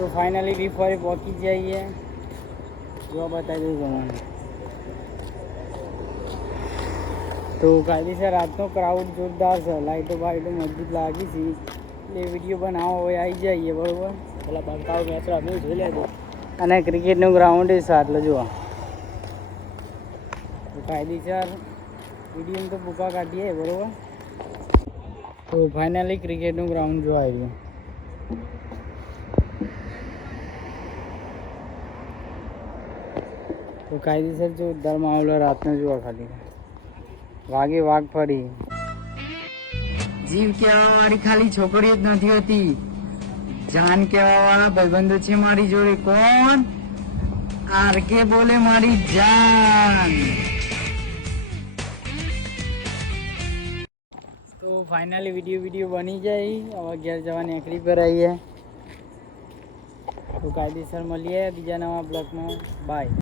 તો ફાઇનલી ડીફોરે પહોંચી જઈએ. જો બતાવી દઉં તમને. તો કાયદેસર આજનો ક્રાઉડ જોરદાર છે. લાઇટો બાઇટો મજબૂત લાગી છે એટલે વિડીયો બનાવો હોય આવી જઈએ બરાબર. પેલા બંકાવ મેચ રમ્યું જોઈ લેજો. અને ક્રિકેટનું ગ્રાઉન્ડ છે એટલે જુઓ. તો કાયદેસર વિડીયો તો ભૂકા કાઢીએ બરાબર. તો ફાઇનલી ક્રિકેટનું ગ્રાઉન્ડ જોવા આવ્યું. તો કાયદેસર જોરદાર માહોલ રાતનો જોવા ખાલી. વાગે વાઘ ફરી. જીવ કહેવા વાળી ખાલી છોકરીઓ જ નથી હોતી, જાન કહેવા વાળા ભાઈબંધો છે મારી જોડે. કોણ? આરકે બોલે મારી જાન. તો ફાઇનલી વિડીયો બની જાય. હવે ઘેર જવાની એકડી પર આવીએ. તો કાયદેસર મળીએ બીજા નવા બ્લોગમાં. બાય.